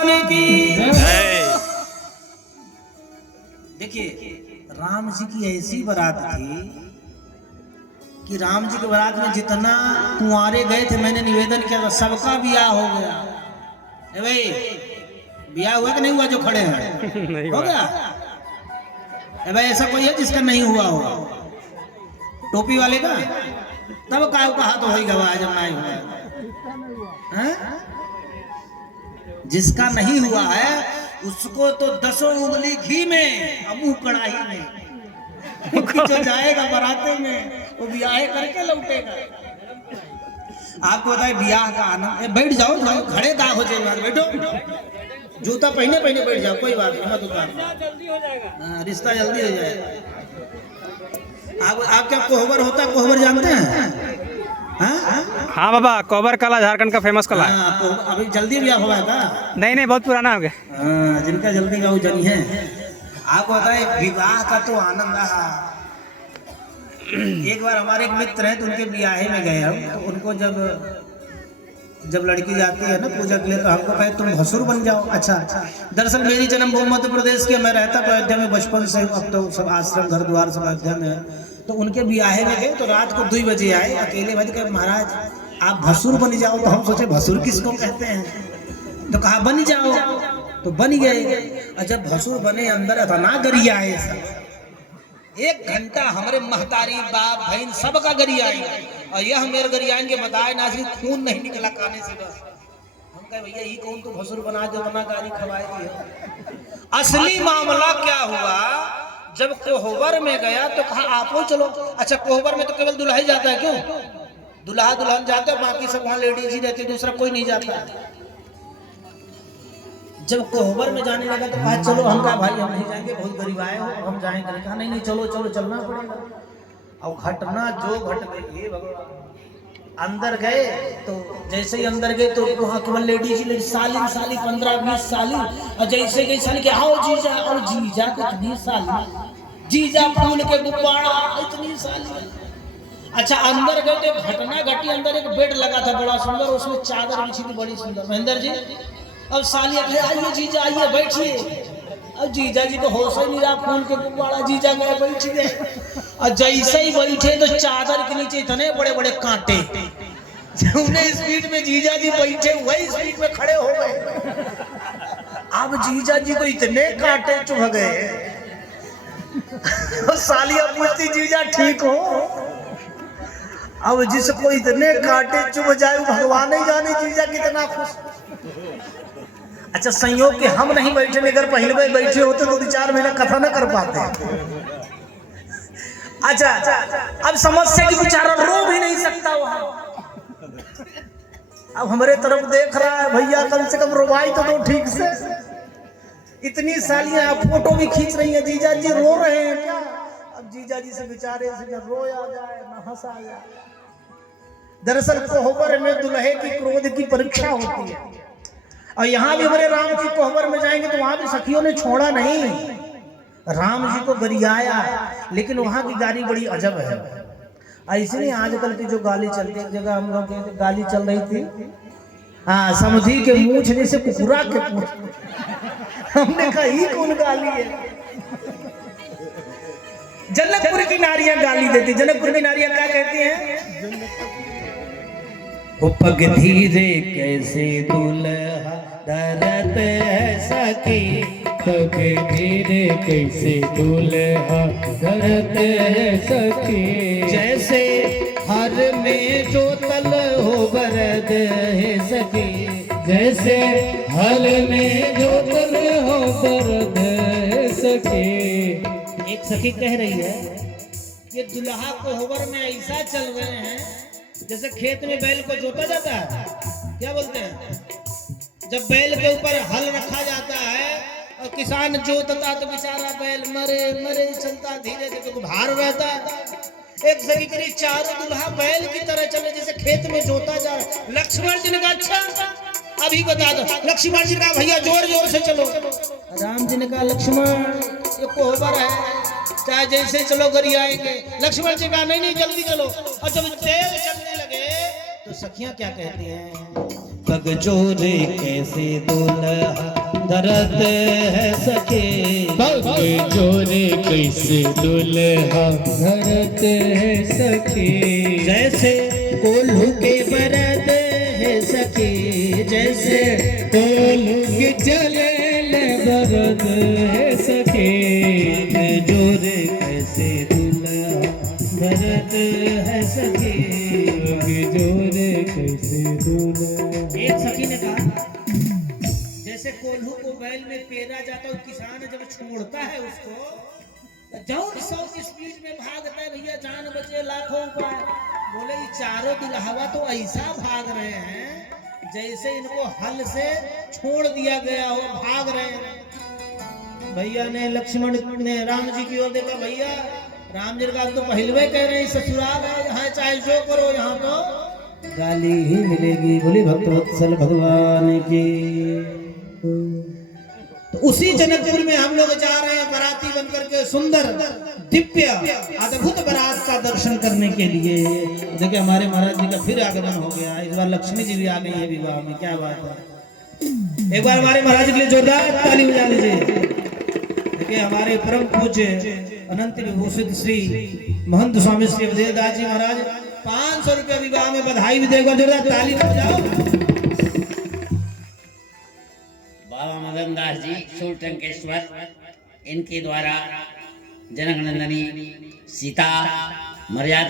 भगवान की। देखिए राम जी की ऐसी बारात थी कि राम जी के बारात में जितना कुंवारे गए थे, मैंने निवेदन किया था सबका ब्याह हो गया। ए भाई ब्याह हुआ कि नहीं हुआ? जो खड़े हैं नहीं हो गया। ए भाई ऐसा कोई है जिसका नहीं हुआ होगा? टोपी वाले का तब कहा तो होई गवा जब नहीं हुआ। जिसका नहीं हुआ है उसको तो 10 उंगली घी में और मुंह कड़ाही में। जो जाएगा बाराते में वो ब्याह करके लौटेगा। आपको बताए ब्याह का आनंद। बैठ जाओ खड़े का हो जाए, बैठो जूता पहने पहने बैठ जाओ, कोई बात नहीं, मत उतार, जल्दी हो जाएगा, रिश्ता जल्दी हो जाएगा। आप क्या कोहबर होता है? कोहबर जानते हैं? हाँ बाबा, कोहबर कला झारखंड का फेमस कला है। अभी जल्दी ब्याह हुआ है का? नहीं बहुत पुराना हो गया। जिनका जल्दी का वो जनी है। आपको बताए विवाह का तो आनंद रहा। एक बार हमारे एक मित्र हैं तो उनके ब्याह में गए हम, तो उनको जब लड़की जाती है ना पूजा के लिए तो हमको कहे तुम भसुर बन जाओ। अच्छा, दरअसल मेरी जन्मभूमि मध्य प्रदेश की, मैं रहता तो अयोध्या में बचपन से, अब तो सब आश्रम घर द्वार सब अयोध्या में है। तो उनके ब्याह में गए तो रात को 2 बजे आए अकेले। भाई कहे महाराज आप भसुर बन जाओ। तो हम सोचे भसुर किसको कहते हैं, तो कहा बन जाओ, तो बन गए। और जब भसुर बने अंदर इतना गरिया है सब, 1 घंटा हमारे महतारी बाप बहन सबका गरिया है। और यह मेरे गरियाएंगे बताए ना खून नहीं निकला काने से। बस हम कहे भैया ये कौन तो भसुर बना जो बना गाड़ी खवाए थी। असली मामला क्या हुआ, जब कोहबर में गया तो कहा आपो चलो। अच्छा कोहबर में तो केवल दूल्हा ही जाता है, क्यों? दूल्हा दुल्हन जाते हैं, बाकी सब वहां लेडीज ही रहती, दूसरा कोई नहीं जाता। जब कोहबर में जाने लगा तो कहा चलो। हम कहा भाई हम नहीं जाएंगे, बहुत गरीब आए हो, हम जाएंगे। कहा नहीं चलो चलना पड़ेगा। और घटना जो घट गई भगवान। अंदर गए तो जैसे ही अंदर गए तो वहाँ केवल लेडीज साली 15-20 साली। और जैसे गई साली के आओ जीजा, और जीजा कितनी साली, जीजा फूल के गुब्बारा इतनी साली। अच्छा अंदर गए तो घटना घटी। अंदर एक बेड लगा था बड़ा सुंदर, उसमें चादर बिछी थी बड़ी सुंदर। महेंद्र जी अब साली आइए जीजा आइए बैठिए। अब जीजा जी तो होश ही नहीं रहा, फूल के गुब्बारा जीजा गए बैठ गए। और जैसे ही बैठे तो चादर के नीचे इतने बड़े बड़े कांटे। उन्हें स्पीड में जीजा जी बैठे वही स्पीड में खड़े हो गए। अब जीजा जी को इतने कांटे चुभ गए। सालियां पूछती जीजा ठीक हो? अब जिसको इतने कांटे चुभ जाए भगवान ही जाने जीजा कितना खुश। अच्छा संयोग के हम नहीं बैठे, अगर पहले में बैठे होते तो 2-4 महीना कथा न कर पाते। अच्छा अब समस्या की बेचारा रो भी नहीं सकता वहां। अब हमारे तरफ देख रहा है, भैया कम से कम रोवाई तो दो ठीक से। इतनी सालियां फोटो भी खींच रही है, जीजा जी रो रहे हैं क्या? अब जीजा जी से बेचारे से न रोया जाए न हंसा जाए। दरअसल कोहबर में दुल्हे की क्रोध की परीक्षा होती है। और यहाँ भी हमारे राम जी कोहबर में जाएंगे तो वहां भी सखियों ने छोड़ा नहीं, राम जी को गरियाया। लेकिन वहां की गाली बड़ी अजब है। ऐसे नहीं आजकल की जो गाली चलती है, जगह हम लोग गाली चल रही थी, हाँ समझी के मूछ जैसे कुकुरा के पूछ। हमने कहा ही कौन गाली है? जनकपुर की नारियां गाली देती। जनकपुर की नारियां क्या कहती हैं? पग धीरे कैसे दूल्हा दरत है सखी, पग धीरे कैसे दूल्हा दरत है सखी। जैसे हर में जो तल हो बरद है सखी, जैसे हल में जो तल हो बरद है सखी। एक सखी कह रही है ये दुल्हा कोहबर में ऐसा चल रहे हैं जैसे खेत में बैल को जोता जाता है, क्या बोलते हैं, जब बैल के ऊपर हल रखा जाता है और किसान जोतता तो बेचारा बैल मरे मरे चलता धीरे धीरे तो भार रहता है। एक सखी करी चारों दुल्हा बैल की तरह चले जैसे खेत में जोता जा। लक्ष्मण जी ने कहा अच्छा अभी बता दो। लक्ष्मण जी ने कहा भैया जोर जोर से चलो। राम जी ने कहा लक्ष्मण ये कोहबर है, चाहे जैसे चलो गरियाएंगे। लक्ष्मण जी कहा नहीं नहीं जल्दी चलो। और जब तेज चलने लगे तो सखियां क्या कहती हैं? पग जोरे कैसे दुल्हा दर्द है सखे, पग जोरे कैसे दुल्हा धरत है सखी, जैसे कोल्हू के बरद है सखी, जैसे कोल्हू के चले ले बरद है सखी, पग जोरे कैसे दुल्हा दर्द है सखी। पग जोरे कैसे दुल्हा। एक सखी ने कहा जैसे कोल्हू को बैल में पेरा जाता है, किसान जब छोड़ता है उसको जौन 100 की स्पीड में भागता है भैया जान बचे लाखों उपाय। बोले ये चारों दुल्हवा तो ऐसा भाग रहे हैं जैसे इनको हल से छोड़ दिया गया हो, भाग रहे हैं। भैया ने लक्ष्मण ने राम जी की ओर देखा, भैया राम जी का तो पहलवे कह रहे हैं ससुराल है यहाँ, चाहे जो करो यहाँ तो गाली ही मिलेगी। बोली भक्त वत्सल भगवान की। तो उसी जनकपुर में हम लोग जा रहे हैं बाराती बनकर के, सुंदर दिव्य अद्भुत बारात का दर्शन करने के लिए। देखिए हमारे महाराज जी का फिर आगमन हो गया, इस बार लक्ष्मी जी भी आ गई है विवाह में, क्या बात है। एक बार हमारे महाराज जी के लिए जोरदार ताली बजा लीजिए। देखिए हमारे परम पूज्य अनंत विभूषित श्री महंत स्वामी श्री अवधेदास जी महाराज 500 रुपया विवाह में बधाई भी देकर जोरदार ताली बजाओ। बाबा मदन दास जी सूरटंकेश्वर, इनके द्वारा जनक नंदनी सीता मर्यादा